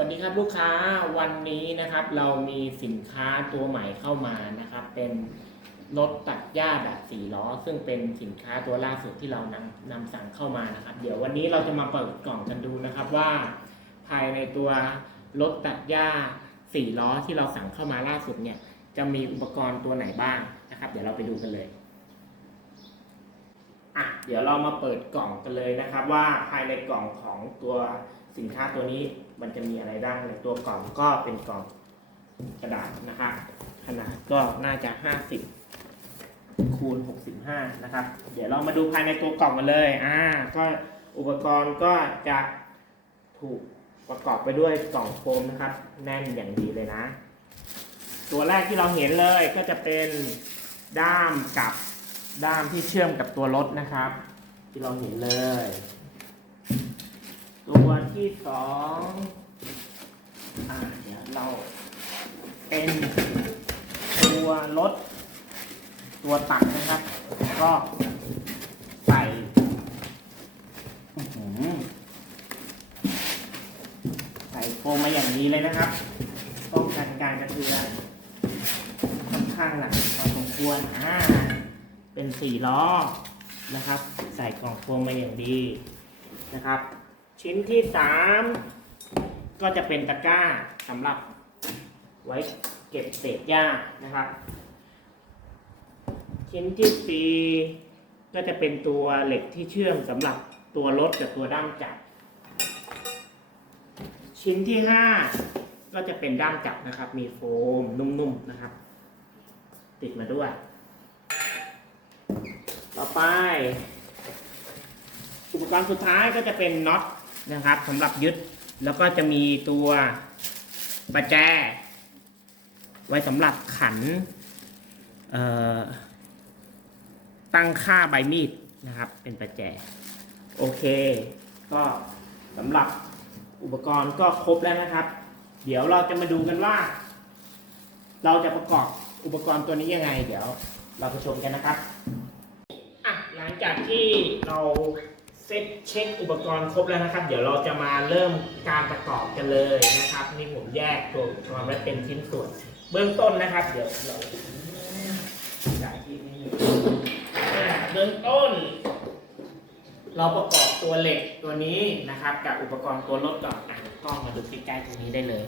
วัสดีครับลูกค้าวันนี้นะครับ เรามีสินค้าตัวใหม่เข้ามานะครับ เป็นรถตัดหญ้าแบบสี่ล้อ ซึ่งเป็นสินค้าตัวล่าสุดที่เรานำนำสั่งเข้ามานะครับ เดี๋ยววันนี้เราจะมาเปิดกล่องกันดูนะครับว่า ภายในตัวรถตัดหญ้าสี่ล้อที่เราสั่งเข้ามาล่าสุดเนี่ย จะมีอุปกรณ์ตัวไหนบ้างนะครับ เดี๋ยวเราไปดูกันเลยอะเดี๋ยวเรามาเปิดกล่องกันเลยนะครับ ว่าภายในกล่องของตัว สินค้าตัวนี้มันจะมีอะไรบ้างในตัวกล่องก็เป็นกล่องกระดาษนะครับขนาดก็น่าจะ 50 คูณ 65 นะครับ เดี๋ยวเรามาดูภายในตัวกล่องกันเลยอ่าก็อุปกรณ์ก็จะถูกประกอบไปด้วยกล่องโฟมนะครับ แน่นอย่างดีเลยนะ ตัวแรกที่เราเห็นเลยก็จะเป็นด้ามกับด้ามที่เชื่อมกับตัวรถนะครับ ที่เราเห็นเลย ตัวที่สองอ่าเดี๋ยวเราเป็นตัวรถตัวตัดนะครับ ก็ใส่ใส่โฟมมาอย่างนี้เลยนะครับป้องกันการกระเทือนค่อนข้างหนักพอสมควรอ่าเป็นสี่ล้อนะครับ ใส่กล่องโฟมมาอย่างดีนะครับ ชิ้นที่สามก็จะเป็นตะกร้าสำหรับไว้เก็บเศษหญ้านะครับ ชิ้นที่สี่ก็จะเป็นตัวเหล็กที่เชื่อมสำหรับตัวรถกับตัวด้ามจับ ชิ้นที่ห้าก็จะเป็นด้ามจับนะครับ มีโฟมนุ่มๆนะครับ ติดมาด้วย ต่อไป อุปกรณ์สุดท้ายก็จะเป็นน็อต นะครับสำหรับยึดแล้วก็จะมีตัวประแจ ไว้สำหรับขันตั้งค่าใบมีดนะครับ เป็นประแจ โอเค ก็สำหรับอุปกรณ์ก็ครบแล้วนะครับ เดี๋ยวเราจะมาดูกันว่า เราจะประกอบอุปกรณ์ตัวนี้ยังไง เดี๋ยวเราไปชมกันนะครับอะหลังจากที่เรา เซตเช็คอุปกรณ์ครบแล้วนะครับ เดี๋ยวเราจะมาเริ่มการประกอบกันเลยนะครับ นี่ผมแยกตัวอุปกรณ์ไว้เป็นชิ้นส่วน เบื้องต้นนะครับ เดี๋ยวเราจ่ายที่นี่เบื้องต้น เราประกอบตัวเหล็กตัวนี้นะครับ กับอุปกรณ์ตัวรถก่อนอะกล้องมาดูใกล้ๆตรงนี้ได้เลย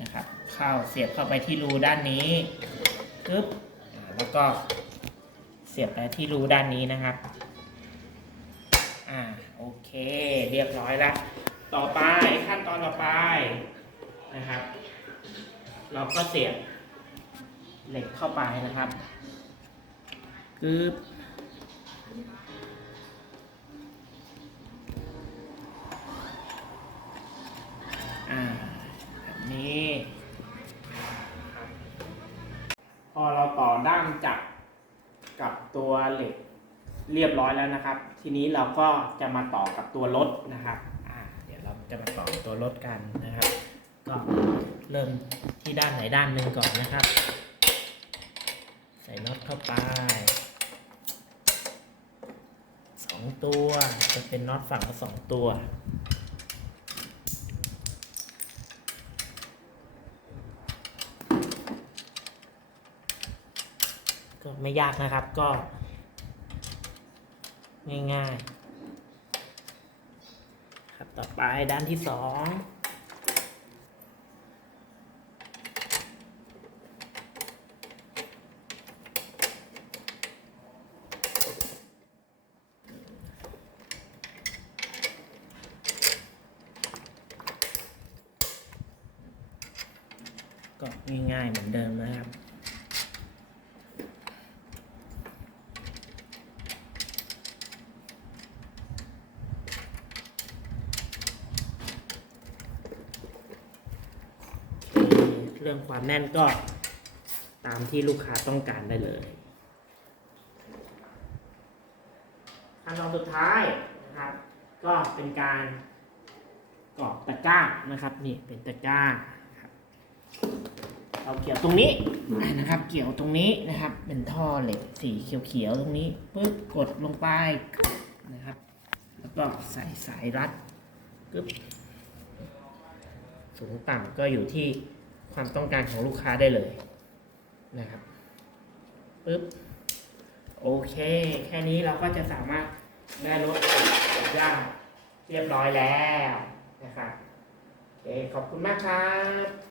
นะครับ เข้าเสียบเข้าไปที่รูด้านนี้ปึ๊บแล้วก็เสียบไปที่รูด้านนี้นะครับ อ่าโอเค เรียบร้อยแล้วต่อไปขั้นตอนต่อไปนะครับ เราก็เสียบเหล็กเข้าไปนะครับกึบอ่าแบบนี้พอเราต่อด้ามจับกับตัวเหล็ก เรียบร้อยแล้วนะครับ ทีนี้เราก็จะมาต่อกับตัวรถนะครับเดี๋ยวเราจะมาต่อตัวรถกันนะครับ ก็เริ่มที่ด้านไหนด้านหนึ่งก่อนนะครับ ใส่น็อตเข้าไปสองตัวจะเป็นน็อตฝั่งละสองตัวก็ไม่ยากนะครับก็ ง่ายๆ ครับต่อไปด้านที่สองก็ง่ายๆเหมือนเดิมนะครับ เรื่องความแน่นก็ตามที่ลูกค้าต้องการได้เลยขั้นตอนสุดท้ายนะครับ ก็เป็นการกรอบตะกร้านะครับนี่เป็นตะกร้าเราเกี่ยวตรงนี้นะครับ เกี่ยวตรงนี้นะครับ เป็นท่อเหล็กสีเขียวๆตรงนี้ปึ๊บกดลงไปนะครับ แล้วก็ใส่สายรัดปึ๊บสูงต่ำก็อยู่ที่ ความต้องการของลูกค้าได้เลยนะครับปึ๊บโอเค แค่นี้เราก็จะสามารถได้รถย่างเรียบร้อยแล้วนะครับโอเคขอบคุณมากครับ